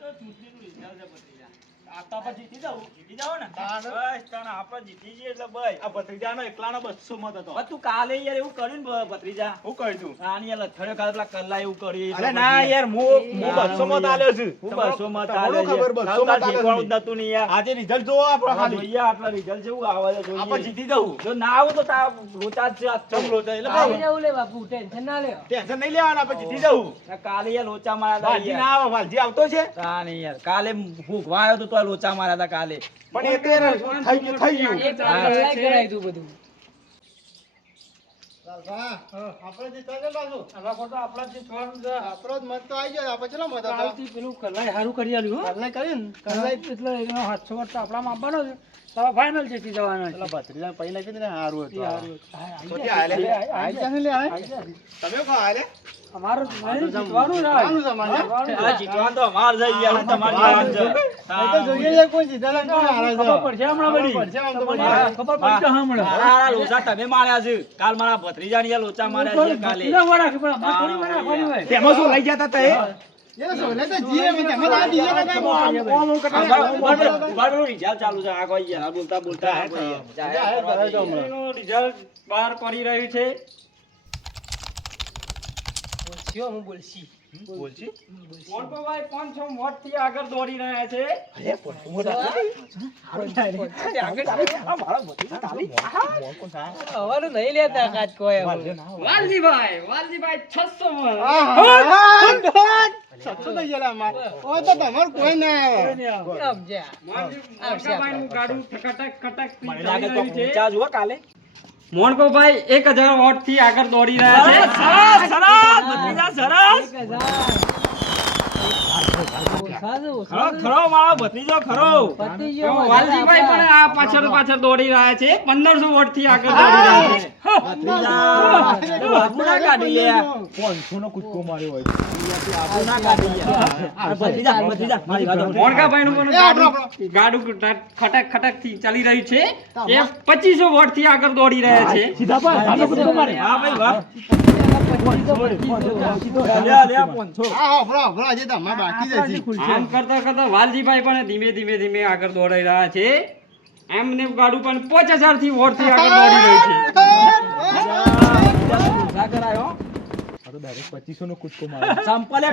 તો ચૂંટણીનું રિઝલ્ટ છે ભત્રીજા. આ તો જીતી જાવું. જીતી જાઓ ને? બસ, તાણ. આપણે જીતી જઈએ એટલે બસ. આ ભત્રીજાનો એકલાનો 200 મત હતો. તું કાલે યાર એવું કર્યું ને ભત્રીજા? હું કહી દઉં આની યાર લથડ્યો કાલે પેલા કલ્લા એવું કર્યું અરે ના યાર હું હું ના, 200 મત આલ્યો છું. હું બસો મત આલ્યો ખબર છે. 200 તારું મત આલ્યો ઠેકાણું જ છે. નતું ને યાર. આજે રિઝલ્ટ જોવો આપણો ખાલી. આટલા result જેવું આવે છે આપણે જીતી જવું જો ના આવું તો તાર લોચા જ છે ચમ લોચા એટલે આવી જવું લે બાપુ ટેન્શન ના લ્યો. ટેન્શન નહીં લેવાનું આપણે જીતી જવું કાલે યાર લોચા મારા હતા ના આવે વાલજી આવતો છે? તા યાર. કાલે ભૂખવા આવ્યો તો તોય લોચા માર્યા હતા કાલે. પણ એ તો યાર થઈ ગયું થઈ ગયું. એક કલાક કરાવી દઉં બધું કાલથી પેલું કલાઈ સારું કરી આલ્યું હો. એટલે એનો હાથસો વર્ષ આપણામાં આપવાનો છે તો હવે final જીતી જવાના છે. ભત્રીજા પહેલા કીધું ને હારું હતું હારું. હા, આઈ તો જાય, ત્યાં હાલે. આઈ જાય, આઈ જાય. તમે કહો હાલે? અમારું જીતવાનું આજ. જીતવાનું આ છે. જીતવાનું તો જોઈએ છે યાર કોણ હારે છે? ખબર પડશે હમણાં બડી ખબર પડશે હમણાં. હારા લોચા તમે માર્યા છે. કાલ મારા ભત્રીજાની લોચા માર્યા છે કાલે. ના વડા રાખી, પણ થોડી વડા રાખવાની તેમાં શું લઈ જતા તા બહાર પડી રહ્યું છે. બોલશી હો, હું બોલશી. બોલજી મોન્ટોભાઈ 500 વોટથી આગળ દોડી રહ્યા છે. નહીં લેતા કાચ કોઈ. વાલજીભાઈ વાલજીભાઈ 600 સમજ્યા. થઈ ગયેલા માર. ખટકથી મને કોઈ ના આવે. ઊંચા જુઓ કાલે. મોન્ટોભાઈ 1000 વોટથી આગળ દોડી રહ્યા છે. સરસ સરસ. સરસ એક હજાર. ઓછા છે, ઓછા ખરો મારો ભત્રીજો ખરો. પતી ગયો, તો મજા વાલજીભાઈ પણ આ પાછળ પાછળ દોડી રહ્યા છે. 1500 વોટથી આગળ દોડી રહ્યા છે. ભત્રીજા કાઢી લે પાંચસો નો કૂદકો માર્યો હોય. ખટક ખટકથી ચાલી રહ્યું છે. એ 2500 વોટથી આગળ દોડી રહ્યા છે. સીધા પર ભાલો કૂદકો મારે હા ભાઈ વાહ. આમ કરતા કરતા વાલજીભાઈ પણ ધીમે ધીમે ધીમે આગળ દોડાઈ રહ્યા છે. એમને ગાડું પણ 5000 થી વોટથી આગળ દોડી રહ્યું છે. પચીસો નો કૂદકો સંપલે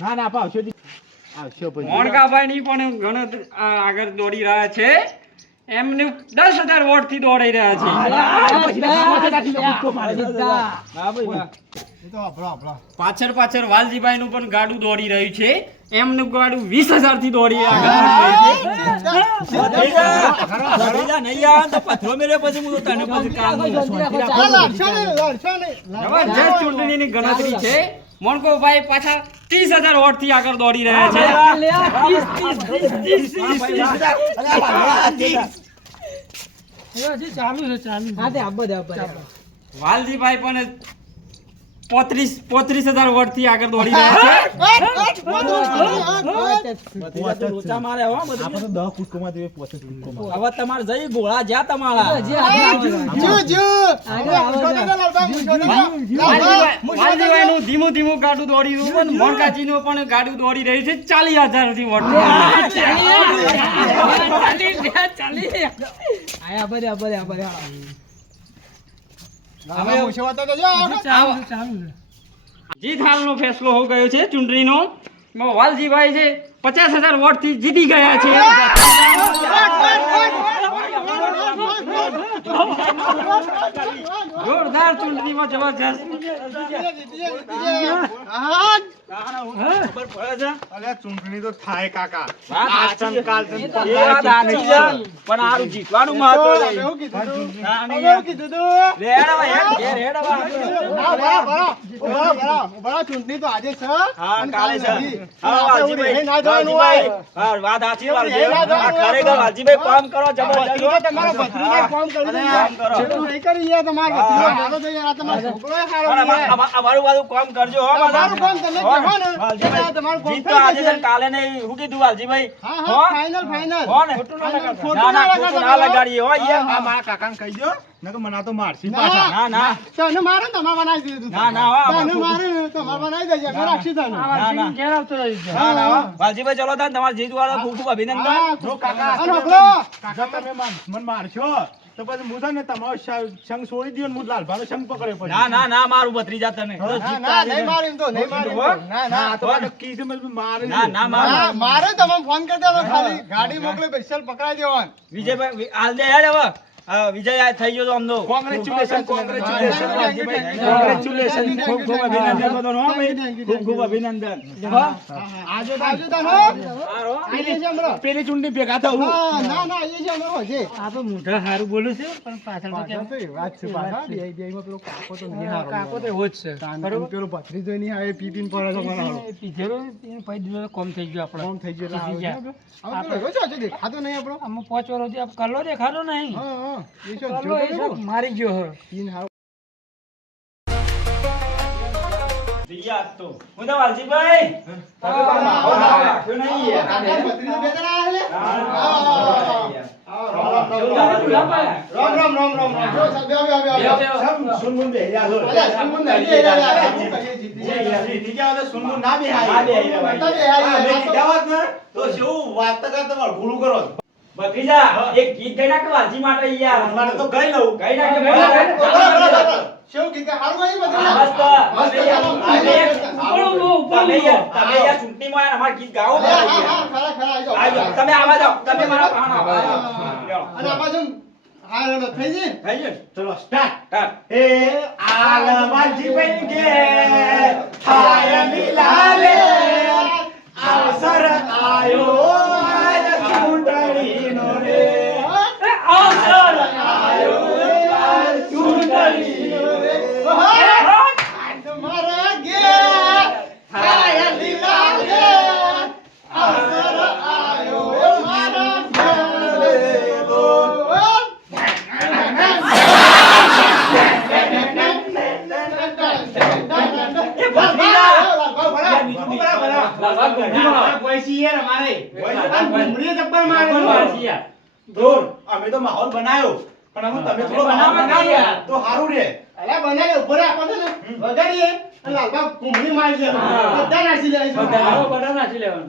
ના ના આવશો. આવશો મોણકાભાઈ ની પણ ગણત આગળ દોડી રહ્યા છે. એમને દસ હજાર વોટથી દોડાઈ રહ્યા છે. પાછળ પાછળ વાલજીભાઈ નું પણ ગાડું દોડી રહ્યું છે. એમનું ગાડું વીસ હજારથી દોડી ચૂંટણી નહીં આવે તો પથરો મેળ્યો પછી હું તને પછી કામ જબરજસ્ત ચૂંટણીની ગણતરી છે. મોણકોભાઈ પાછા ત્રીસ હજાર વોટથી આગળ દોડી રહ્યા છે. દે. વાલજીભાઈ પણ પોત્રીસ પોત્રીસ હજાર વોટથી આગળ દોડી રહ્યા છે તમારે જઈ ગોળા જ્યાં તમારા ધીમું ધીમું ગાડું દોડી રહ્યું પણ મોણકાજીનું પણ ગાડું દોડી રહ્યું છે ચાલીસ હજારથી વોટ આયા હવે ચાલુ ચાલુ જીત હાલનો ફેસલો હો ગયો છે ચૂંટણીનો. વાલજીભાઈ છે પચાસ હજાર વોટથી જીતી ગયા છે. ચૂંટણીમાં જબરજસ્ત ખબર પડે છે અલ્યા ચૂંટણી તો થાય કાકા. પણ હારું જીતવાનું મહત્વ ચૂંટણી તો ઘેર કાલે છે. હા, વાલજીભાઈ, વાલજીભાઈ. હા, વાત સાચી વાલજીભાઈ. આ ખરેખર વાલજીભાઈ કામ કરો જબરજસ્ત. અમારું બધું કામ કરજો હો ને? તો આજે છે કાલે નહીં. શું કીધું વાલજીભાઈ? હો? હો ને? ના, ના, ખોટું ના લગાડીએ હો યાર. આ મારા કાકાને કહી દો નકર મને તો મારશી પાછા. ના ના. તને મારે ને તમારે બનાવી દીધું ના ના તને મારે તમારે બનાવી દેજે અમે રાખી તને આ વાલજીને ઘેર આવતો રહીશ. ના ના વાલજીભાઈ ચલો તાન તમારા જીત વાળા ખૂબ ખૂબ અભિનંદન. જો કાકા કાકા તમે માર- મારશો. તો પછી હું ને તમારો સંગ છોડી દ્યો ને હું લાલભાનો સંગ પકડ્યો પછી. ના ના ના મારું ભત્રીજા તને ને ના નહીં મારે તો નહીં મારે એમ ના ના ના તો પાછો કી મારે ના ના ના, મારે તમે ફોન કરતા ખાલી ગાડી મોકલે સ્પેશિયલ પકડાઈ દેવાનું. વિજયભાઈ હાલ દે હેડ હવે. વિજય થઈ ગયો અમનો કોંગ્રેચ્યુલેશન કોંગ્રેચ્યુલેશન કોંગ્રેચ્યુલેશન ખૂબ ખૂબ અભિનંદન. બધો નો ખૂબ ખૂબ અભિનંદન. આજો આજો તો પેલી ચૂંટણી ભેગા થવું ના ના એ જે અમારો છે આ તો મોઢા હારું બોલું છું પણ પાછળ તો કેમ? વાત છે પાછળ. બે બે માં પેલો કાકો તો નહીં હારો કાકો તો હોજ છે. બરોબર? પેલો ભત્રી જોઈ નહીં આવે પી પડે તો મને હારો. પીન પઈ દીધો કોમ થઈ ગયો આપણો. કોમ થઈ ગયો આપણે દેખાતો નહીં આપણો. આમાં પાંચ વર્ષથી આપ કલો દેખાતો નહીં. હા. મારી ગયો ના બે તો શું વાત કરો ભત્રીજા એક ગીત ગઈ નાખો હાજી માટે યાર. મારે તો ગઈ લઉં. ગઈ નાખો શેવ ગીત હારું તમે આવા જાઓ. તમે મારા એ આલમાજી બન કે થાય અવસર આયો. મારે ધોર સારું રે. અલા બનાવ્યો ઉપર આપો તો વગાડીએ. મારી દે બધા નાસી લે બધા નાસી લેવાનું.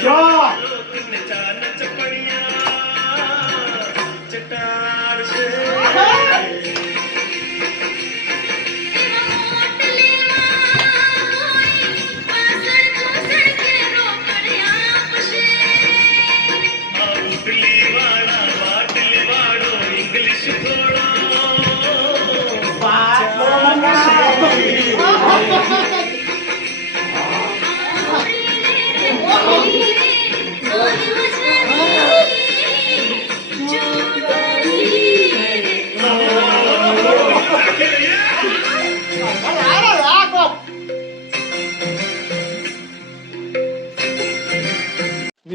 job.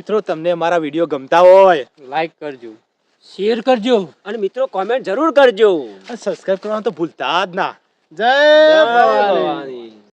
મિત્રો તમને મારા વીડિયો ગમતા હોય લાઈક કરજો શેર કરજો અને મિત્રો કોમેન્ટ જરૂર કરજો. સબસ્ક્રાઇબ કરવાનું તો ભૂલતા જ ના. જય ભવાની.